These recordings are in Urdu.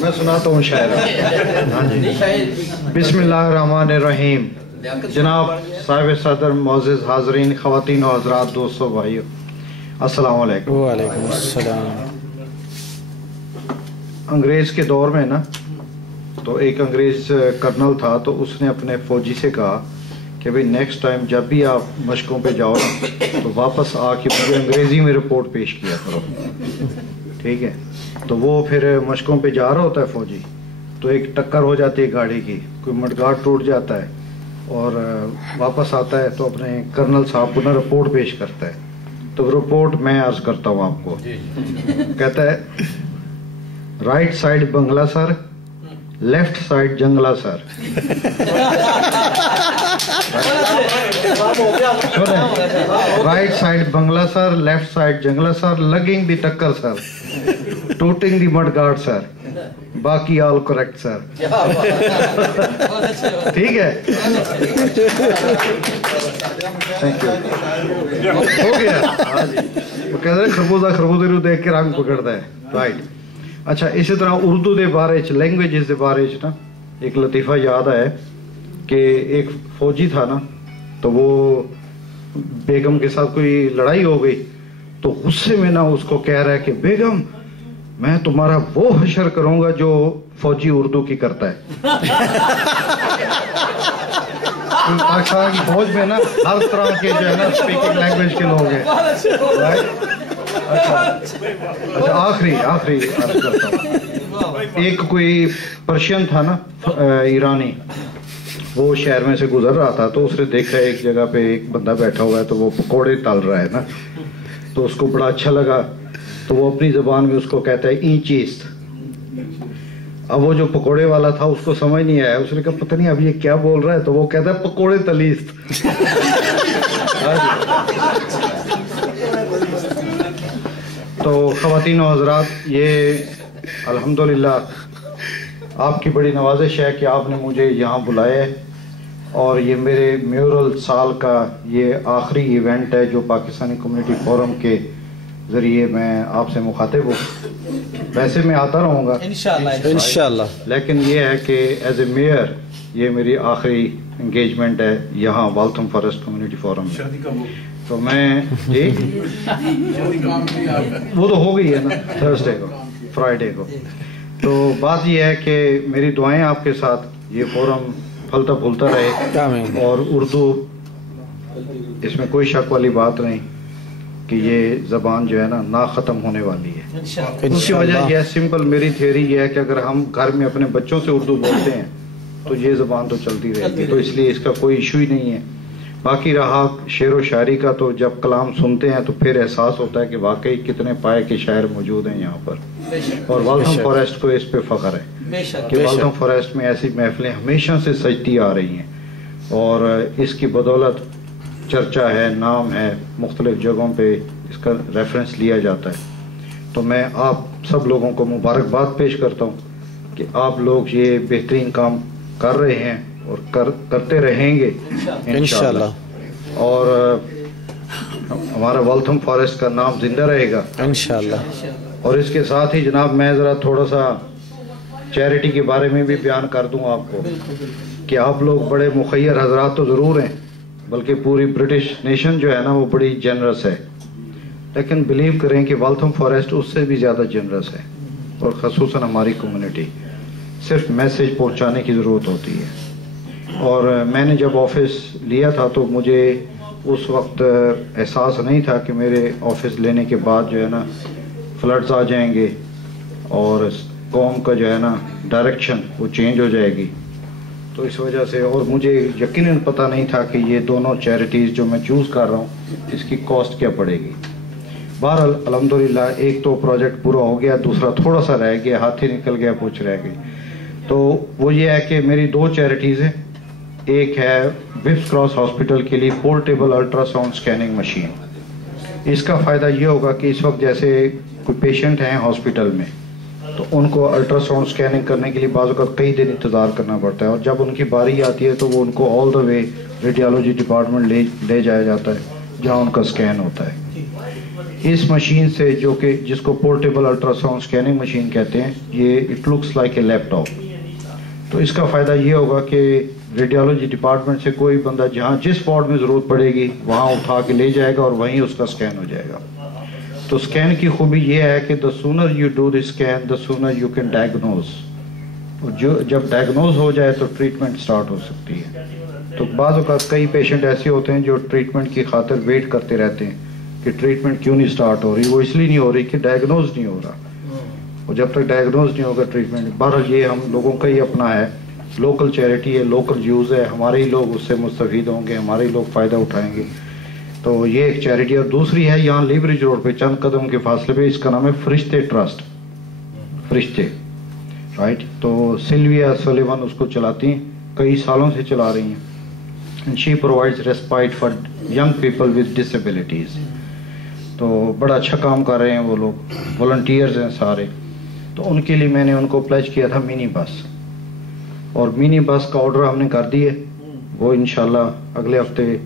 میں سناتا ہوں شاعر. ہاں جی. بسم اللہ الرحمن الرحیم. جناب صاحب صدر، معزز حاضرین، خواتین و حضرات، دوستو، بھائیو، السلام علیکم. وعلیکم السلام. انگریز کے دور میں نا، تو ایک انگریز کرنل تھا، تو اس نے اپنے فوجی سے کہا کہ بھئی نیکسٹ ٹائم جب بھی آپ مشقوں پہ جاؤ نا، تو واپس آ کے مجھے انگریزی میں رپورٹ پیش کیا کرو. ٹھیک ہے. تو وہ پھر مشقوں پہ جا رہا ہوتا ہے فوجی، تو ایک ٹکر ہو جاتی ہے گاڑی کی، کوئی مڈگارڈ ٹوٹ جاتا ہے اور واپس آتا ہے تو اپنے کرنل صاحب کو نا رپورٹ پیش کرتا ہے. تو رپورٹ میں عرض کرتا ہوں آپ کو. کہتا ہے رائٹ سائڈ بنگلہ سر، لیفٹ سائڈ جنگلہ سر. رائٹ سائڈ بنگلہ سر، لیفٹ سائڈ جنگلہ سر، لگنگ دی ٹکر سر، ٹوٹنگ دی مڈ گارڈ سر، باقی آل کریکٹ سر. ٹھیک ہے. Thank you. ہو گیا. وہ کہتے ہیں خربوزہ خربوزے نو دیکھ کے رنگ پکڑتا ہے. رائٹ. اچھا، اسی طرح اردو دے بارے چ، لینگویجز دے بارے چ نا ایک لطیفہ یاد ہے کہ ایک فوجی تھا نا، تو وہ بیگم کے ساتھ کوئی لڑائی ہو گئی، تو غصے میں نا اس کو کہہ رہا ہے کہ بیگم میں تمہارا وہ حشر کروں گا جو فوجی اردو کی کرتا ہے. پاکستان کی فوج میں نا ہر طرح کے جو ہے نا اسپیکنگ لینگویج کے لوگ ہیں. اچھا، آخری عرض کرتا ہوں. ایک کوئی پرشین تھا نا، ایرانی، وہ شہر میں سے گزر رہا تھا، تو اس نے دیکھا ایک جگہ پہ ایک بندہ بیٹھا ہوا ہے، تو وہ پکوڑے تل رہا ہے نا، تو اس کو بڑا اچھا لگا، تو وہ اپنی زبان میں اس کو کہتا ہے این چیست. اب وہ جو پکوڑے والا تھا اس کو سمجھ نہیں آیا، اس نے کہا پتہ نہیں اب یہ کیا بول رہا ہے، تو وہ کہتا ہے پکوڑے تلیست. تو خواتین و حضرات، یہ الحمدللہ آپ کی بڑی نوازش ہے کہ آپ نے مجھے یہاں بلایا ہے، اور یہ میرے میورل سال کا یہ آخری ایونٹ ہے جو پاکستانی کمیونٹی فورم کے ذریعے میں آپ سے مخاطب ہوں. ویسے میں آتا رہوں گا انشاءاللہ، لیکن یہ ہے کہ ایز اے میئر یہ میری آخری انگیجمنٹ ہے یہاں والتھم فارسٹ کمیونٹی فورم میں. تو میں جی وہ تو ہو گئی ہے نا تھرسڈے کو، فرائیڈے کو. تو بات یہ ہے کہ میری دعائیں آپ کے ساتھ، یہ فورم پھلتا پھولتا رہے، اور اردو اس میں کوئی شک والی بات نہیں کہ یہ زبان جو ہے نا ختم ہونے والی ہے. اس کی وجہ یہ سمپل میری تھیوری یہ ہے کہ اگر ہم گھر میں اپنے بچوں سے اردو بولتے ہیں تو یہ زبان تو چلتی رہے گی، تو اس لیے اس کا کوئی ایشو ہی نہیں ہے. باقی رہا شعر و شاعری کا، تو جب کلام سنتے ہیں تو پھر احساس ہوتا ہے کہ واقعی کتنے پائے کے شاعر موجود ہیں یہاں پر، اور والتھم فارسٹ کو اس پہ فخر ہے کہ والتھم فارسٹ میں ایسی محفلیں ہمیشہ سے سجتی آ رہی ہیں، اور اس کی بدولت چرچا ہے، نام ہے، مختلف جگہوں پہ اس کا ریفرنس لیا جاتا ہے. تو میں آپ سب لوگوں کو مبارکباد پیش کرتا ہوں کہ آپ لوگ یہ بہترین کام کر رہے ہیں اور کرتے رہیں گے انشاءاللہ، اور ہمارا والتھم فارسٹ کا نام زندہ رہے گا انشاءاللہ. اور اس کے ساتھ ہی جناب میں ذرا تھوڑا سا چیریٹی کے بارے میں بھی بیان کر دوں آپ کو کہ آپ لوگ بڑے مخیر حضرات تو ضرور ہیں، بلکہ پوری برٹش نیشن جو ہے نا وہ بڑی جنرس ہے، لیکن بلیو کریں کہ والتھم فارسٹ اس سے بھی زیادہ جنرس ہے، اور خصوصاً ہماری کمیونٹی. صرف میسیج پہنچانے کی ضرورت ہوتی ہے. اور میں نے جب آفس لیا تھا تو مجھے اس وقت احساس نہیں تھا کہ میرے آفس لینے کے بعد جو ہے نا فلڈز آ جائیں گے اور قوم کا جو ہے نا ڈائریکشن وہ چینج ہو جائے گی. تو اس وجہ سے، اور مجھے یقیناً پتہ نہیں تھا کہ یہ دونوں چیریٹیز جو میں چوز کر رہا ہوں اس کی کاسٹ کیا پڑے گی. بہرحال الحمدللہ ایک تو پروجیکٹ پورا ہو گیا، دوسرا تھوڑا سا رہ گیا، ہاتھ ہی نکل گیا، پوچھ رہ گئی. تو وہ یہ ہے کہ میری دو چیریٹیز ہیں. ایک ہے وپس کراس ہاسپٹل کے لیے portable ultrasound scanning machine. اس کا فائدہ یہ ہوگا کہ اس وقت جیسے کوئی پیشنٹ ہیں ہاسپٹل میں تو ان کو الٹرا ساؤنڈ سکیننگ کرنے کے لیے بعض اوقات کئی دن انتظار کرنا پڑتا ہے، اور جب ان کی باری آتی ہے تو وہ ان کو آل دا وے ریڈیالوجی ڈپارٹمنٹ لے جایا جاتا ہے جہاں ان کا سکین ہوتا ہے. اس مشین سے جو کہ جس کو پورٹیبل الٹراساؤنڈ اسکیننگ مشین کہتے ہیں, یہ it looks like a laptop. تو اس کا فائدہ یہ ہوگا کہ ریڈیولوجی ڈپارٹمنٹ سے کوئی بندہ جہاں جس وارڈ میں ضرورت پڑے گی وہاں اٹھا کے لے جائے گا اور وہیں اس کا اسکین ہو جائے گا. تو اسکین کی خوبی یہ ہے کہ the sooner you do the scan the sooner you can diagnose. اور جب ڈائگنوز ہو جائے تو ٹریٹمنٹ سٹارٹ ہو سکتی ہے. تو بعض اوقات کئی پیشنٹ ایسے ہوتے ہیں جو ٹریٹمنٹ کی خاطر ویٹ کرتے رہتے ہیں کہ ٹریٹمنٹ کیوں نہیں سٹارٹ ہو رہی. وہ اس لیے نہیں ہو رہی کہ ڈائگنوز نہیں ہو رہا, اور جب تک ڈائگنوز نہیں ہوگا ٹریٹمنٹ. بہرحال یہ ہم لوگوں کا ہی اپنا ہے, لوکل چیریٹی ہے, لوکل یوز ہے, ہمارے ہی لوگ اس سے مستفید ہوں گے, ہمارے ہی لوگ فائدہ اٹھائیں گے. تو یہ ایک چیریٹی. اور دوسری ہے یہاں لیبریج روڈ پہ چند قدم کے فاصلے پہ, اس کا نام ہے فرشتے ٹرسٹ. فرشتے, رائٹ. تو سلویا سولیون اس کو چلاتی ہیں, کئی سالوں سے چلا رہی ہیں. And she provides respite for young people with disabilities. تو بڑا اچھا کام کر رہے ہیں وہ لوگ, والنٹیئرز ہیں سارے. تو ان کے لیے میں نے ان کو پلیج کیا تھا منی بس, اور منی بس کا آرڈر ہم نے کر دی ہے. وہ انشاءاللہ اگلے ہفتے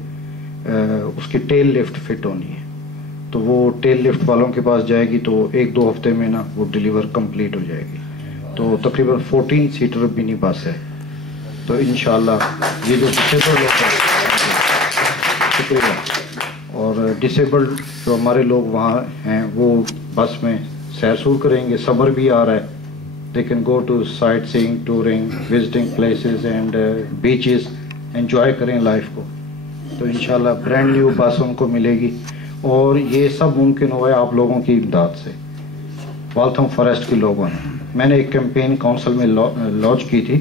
اس کی ٹیل لفٹ فٹ ہونی ہے. تو وہ ٹیل لفٹ والوں کے پاس جائے گی تو 1-2 ہفتے میں نا وہ ڈیلیور کمپلیٹ ہو جائے گی. تو تقریباً 14 سیٹر منی بس ہے. تو انشاءاللہ یہ جو ڈسیبلڈ لوگ ہیں, شکریہ, اور ڈسیبلڈ جو ہمارے لوگ وہاں ہیں وہ بس میں سیر سور کریں گے. سمر بھی آ رہا ہے, they can go to sightseeing, touring, visiting places and beaches, enjoy کریں لائف کو. تو انشاءاللہ برانڈ نیو بس ان کو ملے گی. اور یہ سب ممکن ہوا ہے آپ لوگوں کی امداد سے, والتھم فارسٹ کے لوگوں نے. میں نے ایک کیمپین کونسل میں لانچ کی تھی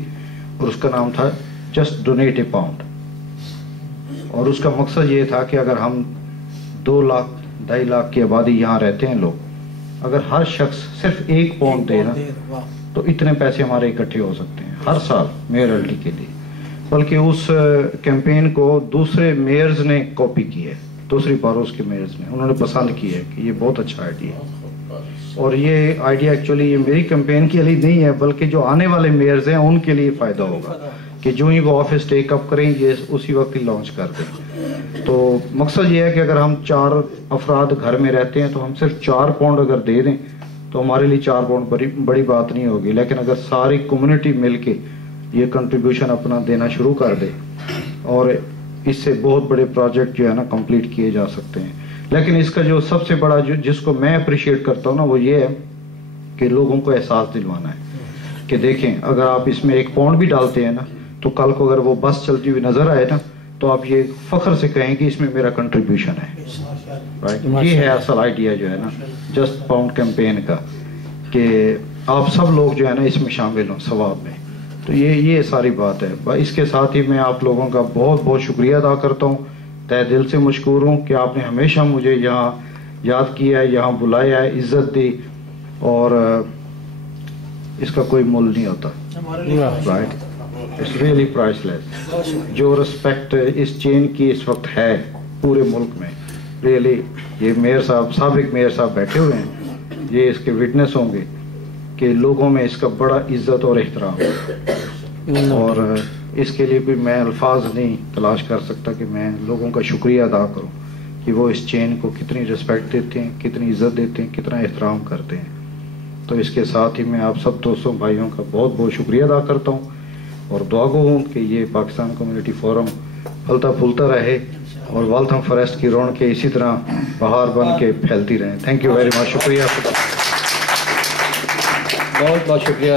اور اس کا نام تھا جسٹ ڈونیٹ اے پاؤنڈ. اور اس کا مقصد یہ تھا کہ اگر ہم 2 لاکھ 2.5 لاکھ کی آبادی یہاں رہتے ہیں لوگ, اگر ہر شخص صرف 1 پاؤنڈ دے نا تو اتنے پیسے ہمارے اکٹھے ہو سکتے ہیں ہر سال میئرلٹی کے لیے. بلکہ اس کیمپین کو دوسرے میئرز نے کاپی کی ہے, دوسری باروز کے میئرز نے, انہوں نے پسند کی ہے کہ یہ بہت اچھا آئیڈیا ہے. اور یہ آئیڈیا ایکچولی یہ میری کیمپین کے لیے نہیں ہے بلکہ جو آنے والے میئرز ہیں ان کے لیے فائدہ ہوگا کہ جو ہی وہ آفس ٹیک اپ کریں یہ اسی وقت ہی لانچ کر دیں. تو مقصد یہ ہے کہ اگر ہم 4 افراد گھر میں رہتے ہیں تو ہم صرف 4 پاؤنڈ اگر دے دیں تو ہمارے لیے 4 پاؤنڈ بڑی بات نہیں ہوگی. لیکن اگر ساری کمیونٹی مل کے یہ کنٹریبیوشن اپنا دینا شروع کر دے اور اس سے بہت بڑے پروجیکٹ جو ہے نا کمپلیٹ کیے جا سکتے ہیں. لیکن اس کا جو سب سے بڑا جس کو میں اپریشیٹ کرتا ہوں نا وہ یہ ہے کہ لوگوں کو احساس دلوانا ہے کہ دیکھیں اگر آپ اس میں 1 پاؤنڈ بھی ڈالتے ہیں نا تو کل کو اگر وہ بس چلتی ہوئی نظر آئے نا تو آپ یہ فخر سے کہیں کہ اس میں میرا کنٹریبیوشن ہے. رائٹ, یہ ہے اصل آئیڈیا جو ہے نا جسٹ پاؤنڈ کیمپین کا, کہ آپ سب لوگ جو ہے نا اس میں شامل ہوں ثواب میں. تو یہ ساری بات ہے. اس کے ساتھ ہی میں آپ لوگوں کا بہت بہت شکریہ ادا کرتا ہوں, تہ دل سے مشکور ہوں کہ آپ نے ہمیشہ مجھے یہاں یاد کیا ہے, یہاں بلایا ہے, عزت دی, اور اس کا کوئی مول نہیں ہوتا. Right, it's really price less. جو رسپیکٹ اس چین کی اس وقت ہے پورے ملک میں, ریئلی یہ میئر صاحب, سابق میئر صاحب بیٹھے ہوئے ہیں, یہ اس کے وٹنس ہوں گے کہ لوگوں میں اس کا بڑا عزت اور احترام ہے. اور اس کے لیے کوئی میں الفاظ نہیں تلاش کر سکتا کہ میں لوگوں کا شکریہ ادا کروں کہ وہ اس چین کو کتنی رسپیکٹ دیتے ہیں, کتنی عزت دیتے ہیں, کتنا احترام کرتے ہیں. تو اس کے ساتھ ہی میں آپ سب دوستوں بھائیوں کا بہت بہت شکریہ ادا کرتا ہوں اور دعا گو ہوں کہ یہ پاکستان کمیونٹی فورم پھلتا پھولتا رہے اور والتھم فارسٹ کی رونقیں اسی طرح بہار بن کے پھیلتی رہیں. Thank you very much. شکریہ, بہت بہت شکریہ.